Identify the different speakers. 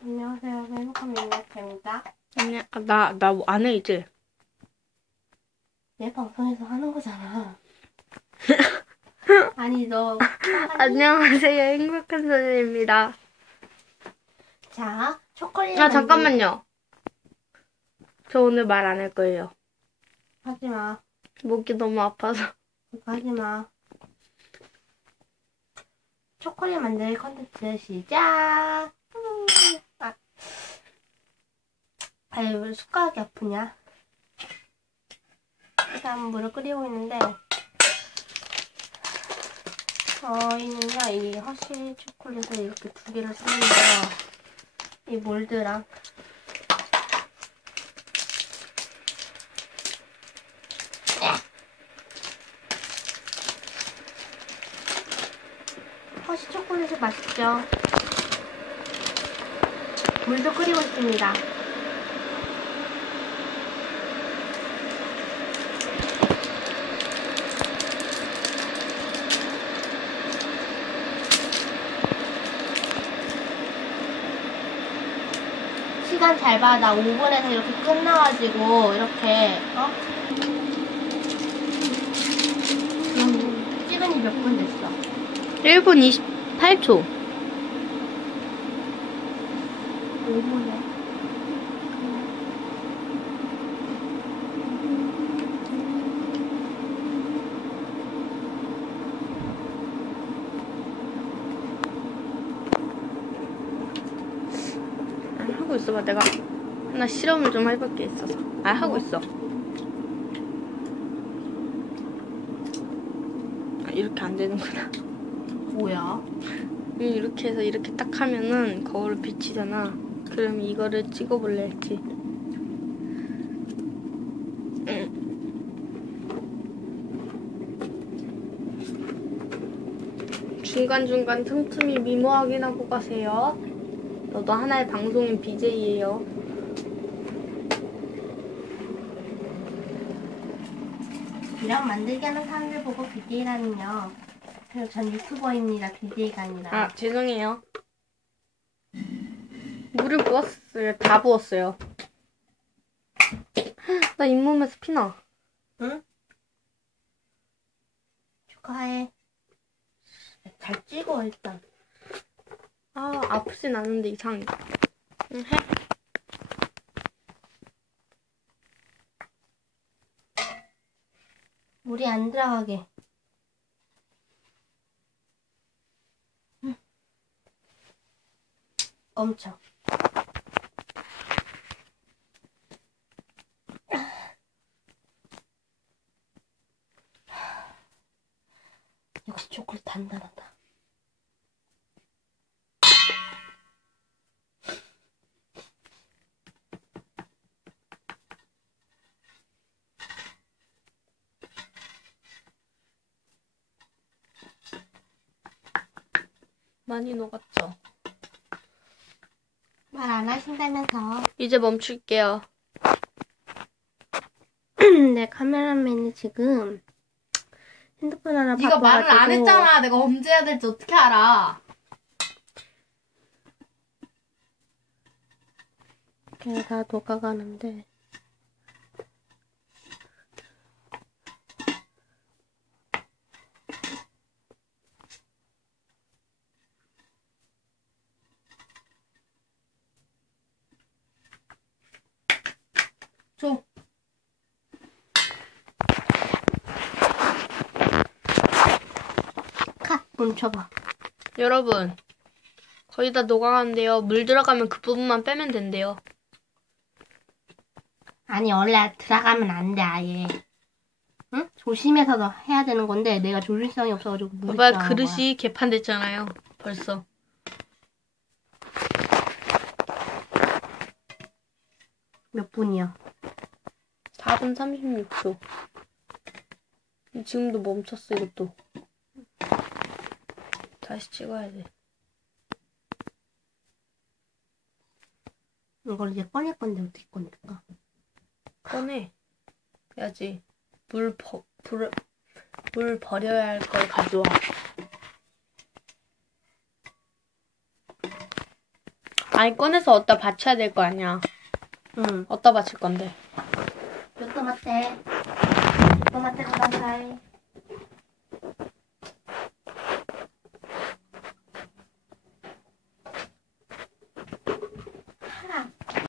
Speaker 1: 안녕하세요. 행복한 민낯입니다.
Speaker 2: 아니야, 나, 나 안 해, 이제.
Speaker 1: 내 방송에서 하는 거잖아. 아니, 너.
Speaker 2: 안녕하세요. 행복한 소녀입니다.
Speaker 1: 자, 초콜릿.
Speaker 2: 아, 잠깐만요. 저 오늘 말 안 할 거예요.
Speaker 1: 하지 마.
Speaker 2: 목이 너무 아파서.
Speaker 1: 그거 하지 마. 초콜릿 만들 컨텐츠 시작! 음, 아. 아유, 왜 숟가락이 아프냐? 일단 물을 끓이고 있는데, 저희는요, 이 허쉬 초콜릿을 이렇게 두 개를 쓰는데요. 이 몰드랑 허쉬 초콜릿이 맛있죠? 물도 끓이고 있습니다. 시간 잘 봐. 나 5분에서 이렇게 끝나가지고, 이렇게, 어? 찍은 지 몇 분 됐어?
Speaker 2: 1분 28초.
Speaker 1: 5분에.
Speaker 2: 있어봐. 내가 하나 실험을 좀 해볼 게 있어서. 아, 하고 있어. 아, 이렇게 안 되는구나.
Speaker 1: 뭐야?
Speaker 2: 이 이렇게 해서 이렇게 딱 하면은 거울을 비치잖아. 그럼 이거를 찍어볼래 했지. 응. 중간중간 틈틈이 미모 확인하고 가세요. 너도 하나의 방송인 BJ예요.
Speaker 1: 이런 만들게 하는 사람들 보고 BJ라는요. 그리고 전 유튜버입니다. BJ가 아니라.
Speaker 2: 아, 죄송해요. 물을 부었어요. 다 부었어요. 나 잇몸에서 피나.
Speaker 1: 응? 축하해. 잘 찍어, 일단.
Speaker 2: 아, 아프진 않은데 이상해. 응, 해.
Speaker 1: 물이 안 들어가게. 응. 엄청. 역시 초콜릿 단단하다.
Speaker 2: 많이 녹았죠?
Speaker 1: 말 안 하신다면서.
Speaker 2: 이제 멈출게요.
Speaker 1: 네, 카메라맨이 지금 핸드폰 하나
Speaker 3: 네가 말을 안
Speaker 1: 바꿔가지고
Speaker 3: 했잖아. 내가 언제 해야 될지 어떻게 알아?
Speaker 1: 이렇게 다 녹아가는데 컷 멈춰봐.
Speaker 2: 여러분, 거의 다 녹아가는데요. 물 들어가면 그 부분만 빼면 된대요.
Speaker 1: 아니 원래 들어가면 안 돼 아예. 응? 조심해서 너 해야 되는 건데 내가 조심성이 없어가지고
Speaker 2: 봐봐,
Speaker 1: 들어간 거야.
Speaker 2: 그릇이 개판됐잖아요. 벌써.
Speaker 1: 몇 분이야?
Speaker 2: 4분 36초. 지금도 멈췄어, 이것도. 다시 찍어야 돼.
Speaker 1: 이걸 이제 꺼낼 건데 어떻게 꺼낼까?
Speaker 2: 꺼내. 해야지. 물, 버, 불, 물 버려야 할 걸 가져와. 아니 꺼내서 어디다 받쳐야 될 거 아니야.
Speaker 1: 응.
Speaker 2: 어디다 받칠 건데?
Speaker 1: 몇 토마테? 토마테 가다사이.